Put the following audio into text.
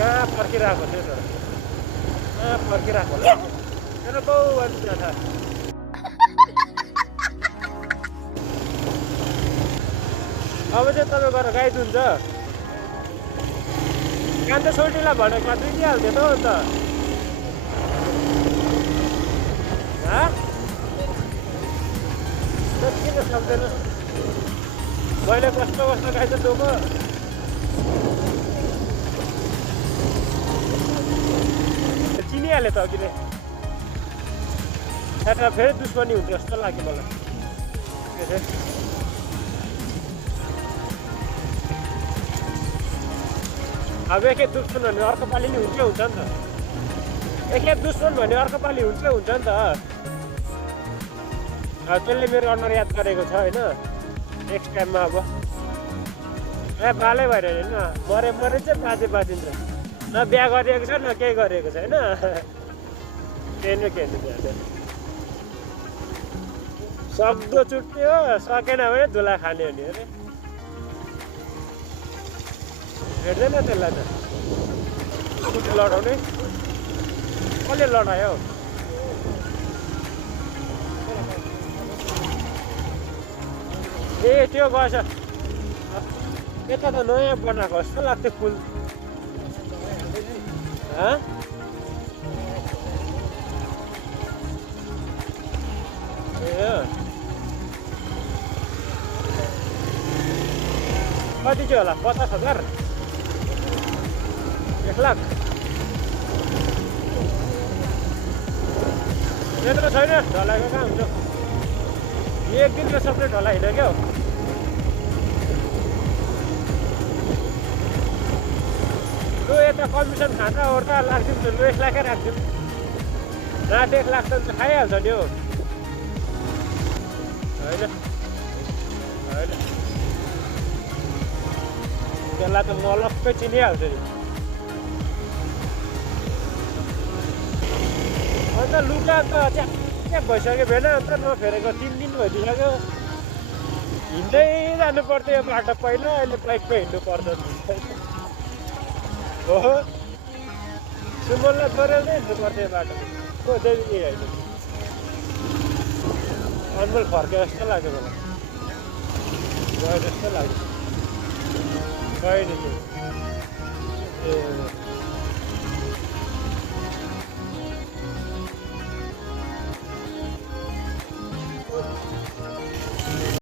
कहाँ फर्किरहेको थियो तर कहाँ फर्किरहेको होला मेरो बाउ भन्छ था अब चाहिँ तपाईँ गएर गाई दुन्छ कान्छ छोटीलाई भनेर दुइदिइहाल्थ्यो त हो अन्त किन सक्दैन मैले कस्तो कस्तो गाई त दुःख चिनिहालेँ त अघि नै त्यहाँ फेरि दुश्मनी हुन्छ जस्तो लाग्यो मलाई अब एकखेप दुश्मन भने अर्को पालि नि हुन्छ नि त एकखेप दुश्मन भने अर्को पालि हुन्छ नि त त्यसले मेरो अनुहार याद गरेको छ होइन नेक्स्ट टाइममा अब बालै भएर होइन मरे चाहिँ बाजिन्छ न बिहा गरिएको छ न केही गरिएको छ होइन केही सक्दो चुट्ने हो सकेन भने धुला खाने हो नि अरे हेर्दैन त्यसलाई त स्कुटी लडाउने कसले लडायो ए त्यो गएछ यता त नयाँ बनाएको जस्तो लाग्थ्यो पुल कति चाहिँ होला 50,000 1 लाख त्यत्रो छैन ढलाइको कहाँ हुन्छ एक दिनको सबै ढलाइ होइन क्या लु यता कमिसन खाँदा ओर्दा लाग्छौँ लु 1 लाखै राख्छौँ रात 1 लाख त खाइहाल्छ नि हो होइन त्यसलाई त नलक्कै चिनिहाल्छ नि अन्त लुगा त च्याप भइसक्यो भेन अन्त नफेरेको 3 दिन भइदिइसक्यो हिँड्दै जानु पर्थ्यो यो बाटो पहिला अहिले बाइकमा हिँड्नु पर्छ हो सुमललाई छोडेर हिँड्नु पर्थ्यो यो बाटो को देवी होइन अनमोल फर्क्यो जस्तो लाग्यो मलाई गयो जस्तो लाग्यो गयो नि ए